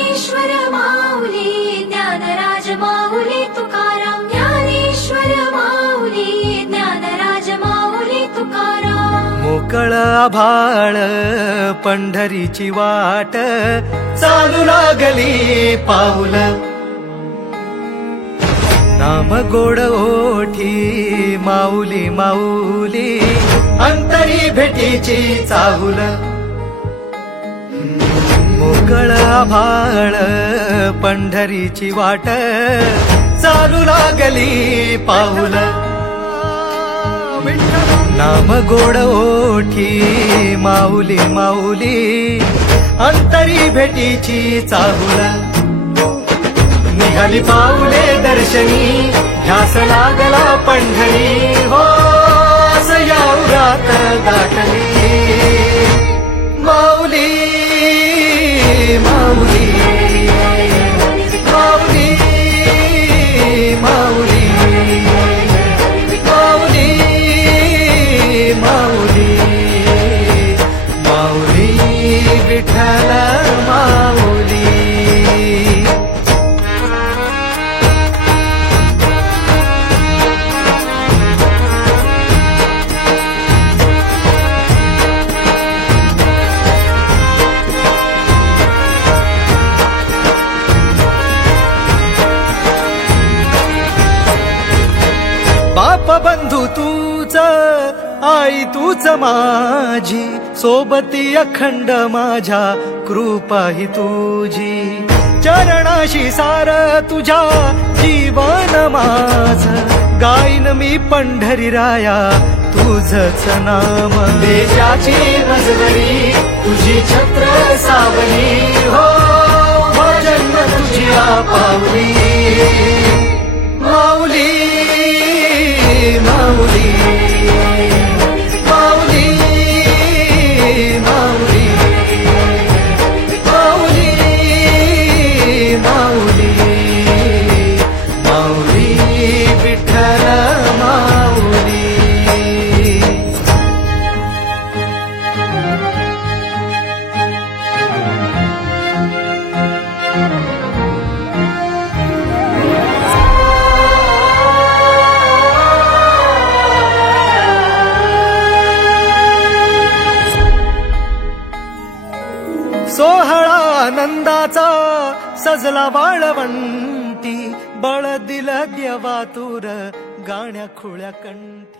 ज्ञानेश्वर माऊली ज्ञानराज माऊली तुकाराम ज्ञानेश्वर माऊली ज्ञानराज माऊली तुकाराम मोकळ आभाळ पंढरीची वाट चालू लागली पाऊल नाम गोड ओठी माऊली माऊली अंतरी भेटीची चाहुल मोकळ आभाळ पंढरीची वाट चालू लागली पाऊल नाम गोड ओठी माऊली माऊली अंतरी भेटीची चाहुल निघाली पाऊले दर्शनी ध्यास लागला पंढरी हो सयाउरात दाटली माऊली माऊली माऊली माऊली माऊली माऊली माऊली विठ्ठल माऊली बाप बंधू तूच आई तूच माझी सोबती अखंड माझ्या कृपा ही तुझी चरणाशी सार तुझ्या जीवन माझ गाईन मी पंढरी राया तुझच नाम देशाची मजवरी तुझी छत्र सावली हो जन्म तुझी पावली माऊली माऊली माऊली माऊली माऊली माऊली माऊली विठ्ठल माऊली सोहळा आनंदाचा सजला वाळवंटी बळ दिल देवा तूर गाण्या खुळ्या कंठी